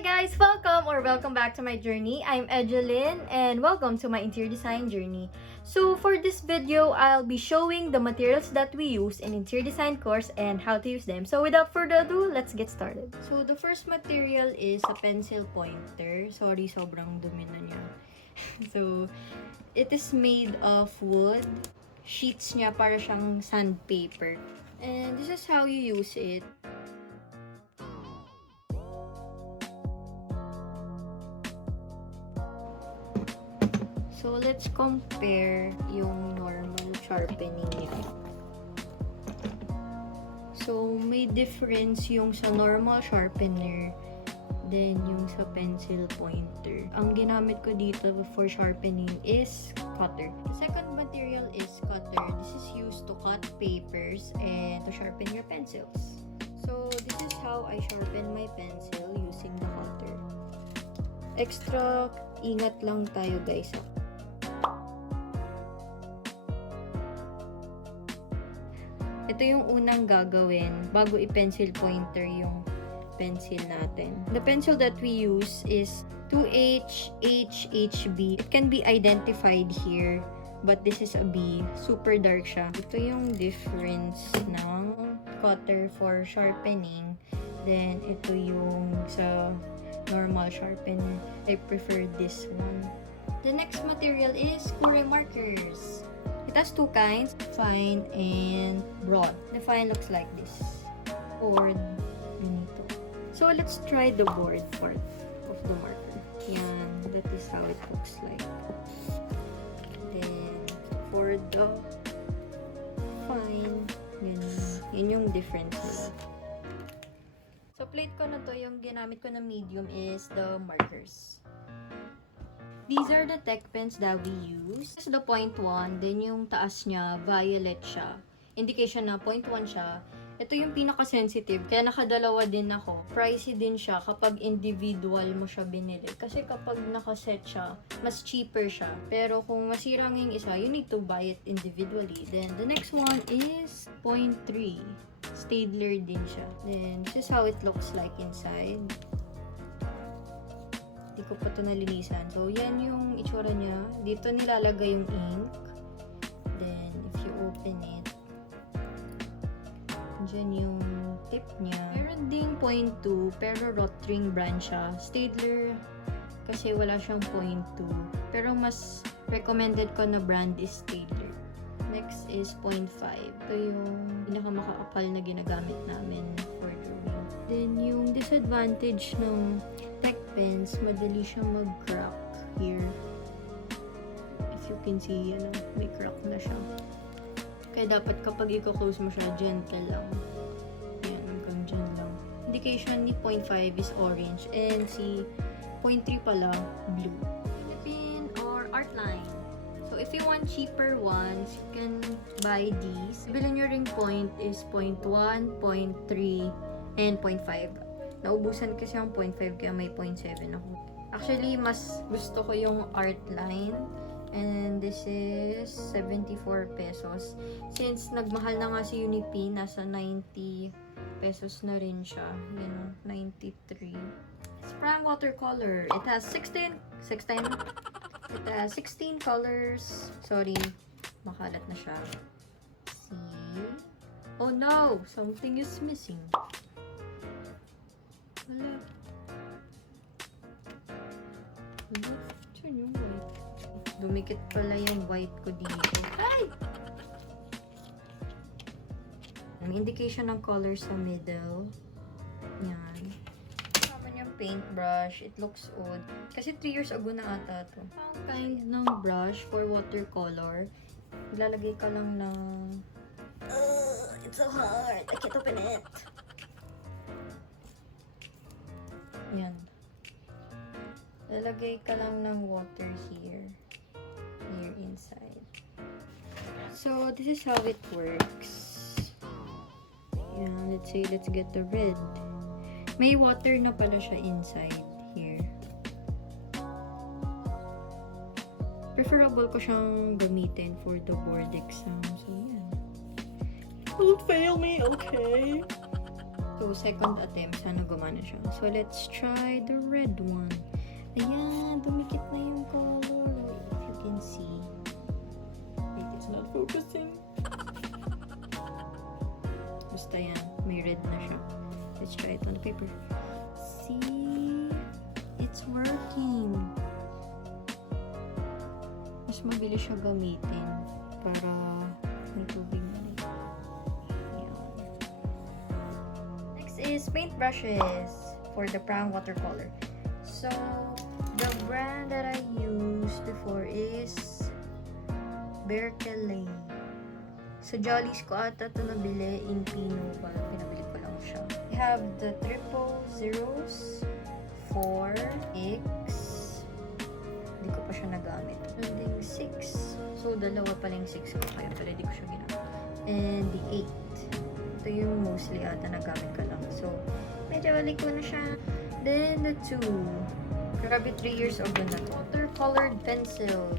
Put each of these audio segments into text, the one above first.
Hi guys! Welcome back to my journey. I'm Edraline and welcome to my interior design journey. So for this video, I'll be showing the materials that we use in interior design course and how to use them. So without further ado, let's get started. So the first material is a pencil pointer. Sorry, sobrang dumi na niya. So it is made of wood. Sheets niya para siyang sandpaper. And this is how you use it. So, let's compare yung normal sharpening niya. So, may difference yung sa normal sharpener then yung sa pencil pointer. Ang ginamit ko dito for sharpening is cutter. The second material is cutter. This is used to cut papers and to sharpen your pencils. So, this is how I sharpen my pencil using the cutter. Extra ingat lang tayo guys. Ito yung unang gagawin bago i-pencil pointer yung pencil natin. The pencil that we use is 2H HHB. It can be identified here, but this is a B. Super dark siya. Ito yung difference ng cutter for sharpening. Then, ito yung sa normal sharpener. I prefer this one. The next material is Kure markers. It has two kinds, fine and broad. The fine looks like this. Board, ganito. So, let's try the board part of the marker. Yan, that is how it looks like. Then, for the fine, yun yung difference nila. So, plate ko na to, yung ginamit ko na medium is the markers. These are the tech pens that we use. This is the 0.1, then yung taas niya, violet siya. Indication na 0.1 siya. Ito yung pinaka-sensitive, kaya nakadalawa din ako. Pricey din siya kapag individual mo siya binili. Kasi kapag nakaset siya, mas cheaper siya. Pero kung masira ng isa, you need to buy it individually. Then the next one is 0.3. Stadler din siya. Then this is how it looks like inside. Hindi ko pa ito nalinisan. So, yan yung itsura niya. Dito nilalagay yung ink. Then, if you open it, dyan yung tip niya. Meron ding 0.2, pero Rotring brand siya. Stadler, kasi wala siyang 0.2. Pero mas recommended ko na brand is Stadler. Next is 0.5. Ito yung pinakamakakapal na ginagamit namin for drawing. Then, yung disadvantage ng tech pens, madali siyang mag-crack here. If you can see, yan, may crack na siya. Kaya dapat kapag i-close mo siya, gentle lang. Yan, hanggang dyan lang. Indication ni 0.5 is orange. And si 0.3 pala, blue. Philippine or art line. So, if you want cheaper ones, you can buy these. Bilhin nyo ring point is 0.1, 0.3, and 0.5. Naubusan kasi ang 0.5 kaya may 0.7 ako. Actually, mas gusto ko yung art line. And this is 74 pesos. Since nagmahal na nga si Unipi, nasa 90 pesos na rin siya. You know, 93. It's from Watercolor. It has 16 colors. Sorry, makalat na siya. See? Oh no! Something is missing. Wala. Saan yung white? Dumikit pala yung white ko dito. Ay! May indication ng color sa middle. Yan. Kasama niyang paintbrush. It looks odd. Kasi 3 years ago na ata to. Ang kind ng brush for watercolor. Ilalagay ka lang ng... it's so hard. I can't open it. Yan. Lalagay ka lang ng water here inside. So, this is how it works. Yeah, let's get the red. May water na pala siya inside here. Preferable ko siyang gamitin for the board exam. So, yan. Don't fail me, okay? So, second attempt, sana gumana siya. So, let's try the red one. Ayan, dumikit na yung color. If you can see. Wait, it's not focusing. Basta yan, may red na siya. Let's try it on the paper. See? It's working. Mas mabilis siya gamitin para may tubig na rin. Next is paintbrushes for the brown watercolor. So, the brand that I used before is Watercolors. So, Jollies ko ata ito nabili in Pino pa. Pinabili ko lang siya. I have the 000s, 4X. Hindi ko pa siya nagamit. And then 6. So, dalawa pa lang 6 ko. Kaya pala hindi ko siya ginamit. And the 8. Ito yung mostly ata nagamit ko lang. So, medyo balik ko na siya. Then, the 2. Grabe 3 years old na to. Watercolored pencil.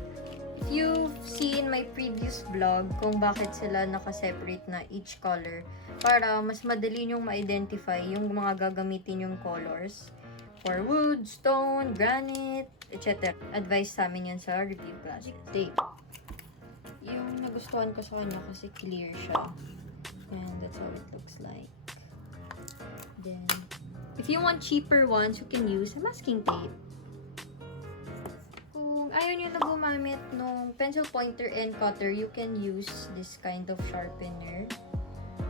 If you've seen my previous vlog kung bakit sila naka-separate na each color para mas madali nyong ma-identify yung mga gagamitin yung colors for wood, stone, granite, etc. Advice sa amin yan sa review class. Tape. Yung nagustuhan ko sa kanya kasi clear siya. And that's how it looks like. Then, if you want cheaper ones, you can use a masking tape. Ayaw nyo na gumamit nung pencil pointer and cutter, you can use this kind of sharpener.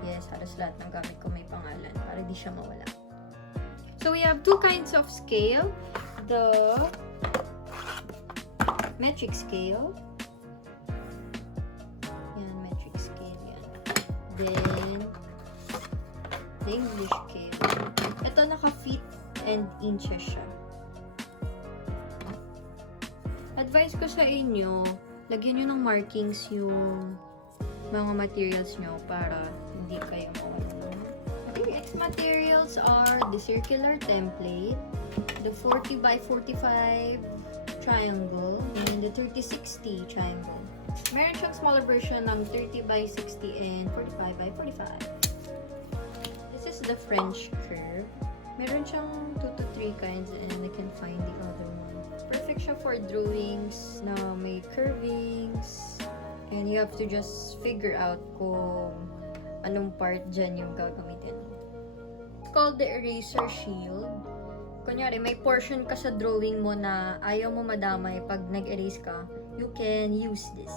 Yes, halos lahat ng gamit ko may pangalan para di siya mawala. So, we have two kinds of scale. The metric scale. Yan, metric scale yan. Then, the English scale. Ito naka-feet and inches siya. Advice ko sa inyo, lagyan nyo ng markings yung mga materials nyo para hindi kayo mawala. I think its materials are the circular template, the 40 by 45 triangle, and the 30-60 triangle. Meron siyang smaller version ng 30 by 60 and 45 by 45. This is the French curve. Meron siyang 2 to 3 kinds and I can find the other one. Perfect siya for drawings na may curvings. And you have to just figure out kung anong part dyan yung gagamitin. It's called the eraser shield. Kunyari, may portion ka sa drawing mo na ayaw mo madamay pag nag-erase ka, you can use this.